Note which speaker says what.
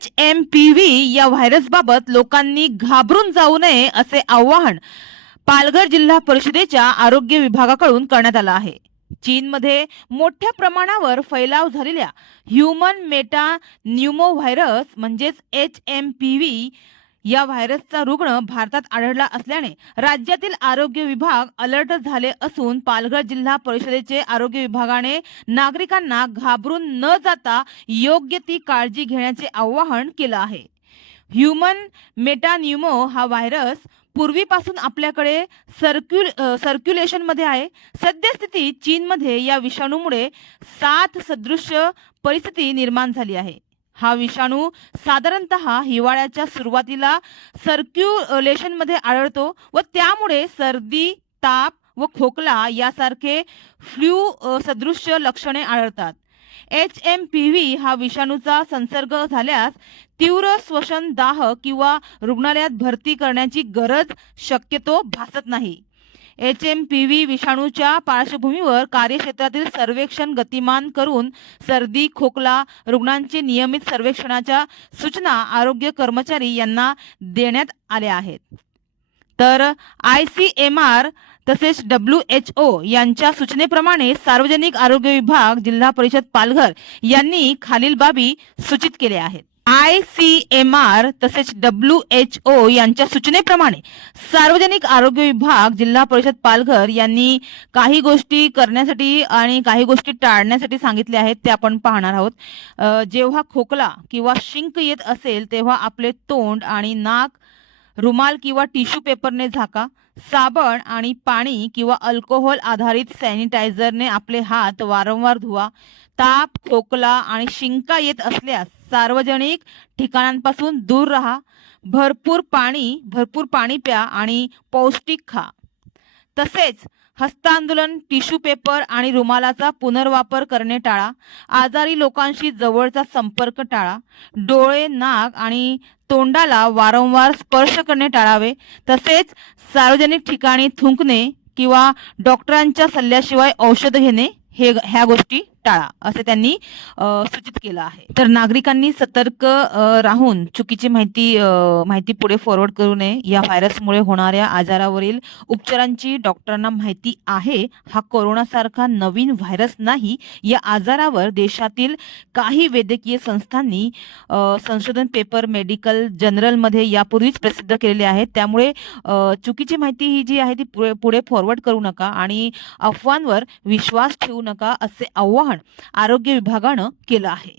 Speaker 1: H M P V या व्हायरसबाबत लोकांनी घाबरून जाऊ नये असे आवाहन पालघर जिल्हा परिषदेच्या आरोग्य विभागाकडून करण्यात आलं आहे. चीनमध्ये मोठ्या प्रमाणावर फैलाव झालेल्या ह्युमन मेटा न्यूमो व्हायरस म्हणजेच एच एम पी व्ही या व्हायरसचा रुग्ण भारतात आढळला असल्याने राज्यातील आरोग्य विभाग अलर्ट झाले असून पालघर जिल्हा परिषदेचे आरोग्य विभागाने नागरिकांना घाबरून न जाता योग्य ती काळजी घेण्याचे आवाहन केलं आहे. ह्युमन मेटान्युमो हा व्हायरस पूर्वीपासून आपल्याकडे सर्क्युल सर्क्युलेशनमध्ये आहे. सद्यस्थिती चीनमध्ये या विषाणूमुळे साथ सदृश्य परिस्थिती निर्माण झाली आहे. हा विषाणू साधारणत हिवाळ्याच्या सुरुवातीला सर्क्युलेशनमध्ये आढळतो व त्यामुळे सर्दी ताप व खोकला यासारखे फ्ल्यू सदृश सदृश्य लक्षणे आढळतात. एच एम पी व्ही हा विषाणूचा संसर्ग झाल्यास तीव्र श्वसन दाह किंवा रुग्णालयात भरती करण्याची गरज शक्यतो भासत नाही. एच एम पी व्ही विषाणूच्या पार्श्वभूमीवर कार्यक्षेत्रातील सर्वेक्षण गतिमान करून सर्दी खोकला रुग्णांचे नियमित सर्वेक्षणाच्या सूचना आरोग्य कर्मचारी यांना देण्यात आल्या आहेत. तर आय सी एम आर तसेच डब्ल्यू एच ओ यांच्या सूचनेप्रमाणे सार्वजनिक आरोग्य विभाग जिल्हा परिषद पालघर यांनी खालील बाबी सूचित केल्या आहेत. आय सी एम आर तसेच डब्ल्यू एच ओ यांच्या सूचनेप्रमाणे सार्वजनिक आरोग्य विभाग जिल्हा परिषद पालघर यांनी काही गोष्टी करण्यासाठी आणि काही गोष्टी टाळण्यासाठी सांगितल्या आहेत ते आपण पाहणार आहोत. जेव्हा खोकला किंवा शिंक येत असेल तेव्हा आपले तोंड आणि नाक रुमाल किंवा टिश्यू पेपरने झाका. साबण आणि पाणी किंवा अल्कोहोल आधारित सॅनिटायझरने आपले हात वारंवार धुवा. ताप खोकला आणि शिंका येत असल्यास सार्वजनिक ठिकाणांपासून दूर राहा. भरपूर पाणी भरपूर पाणी प्या आणि पौष्टिक खा. तसेच हस्तांदोलन टिश्यू पेपर आणि रुमालाचा पुनर्वापर करणे टाळा. आजारी लोकांशी जवळचा संपर्क टाळा. डोळे नाक आणि तोंडाला वारंवार स्पर्श करणे टाळावे. तसेच सार्वजनिक ठिकाणी थुंकणे किंवा डॉक्टरांच्या सल्ल्याशिवाय औषध घेणे हे ह्या गोष्टी टाळा असे त्यांनी सूचित केलं आहे. तर नागरिकांनी सतर्क राहून चुकीची माहिती माहिती पुढे फॉरवर्ड करू नये. या व्हायरसमुळे होणाऱ्या आजारावरील उपचारांची डॉक्टरांना माहिती आहे. हा कोरोनासारखा नवीन व्हायरस नाही. या आजारावर देशातील काही वैद्यकीय संस्थांनी संशोधन पेपर मेडिकल जनरलमध्ये यापूर्वीच प्रसिद्ध केलेले आहेत. त्यामुळे चुकीची माहिती ही जी आहे ती पुढे पुढे फॉरवर्ड करू नका आणि अफवांवर विश्वास ठेवू नका असे आवाहन आरोग्य विभागानं केलं आहे.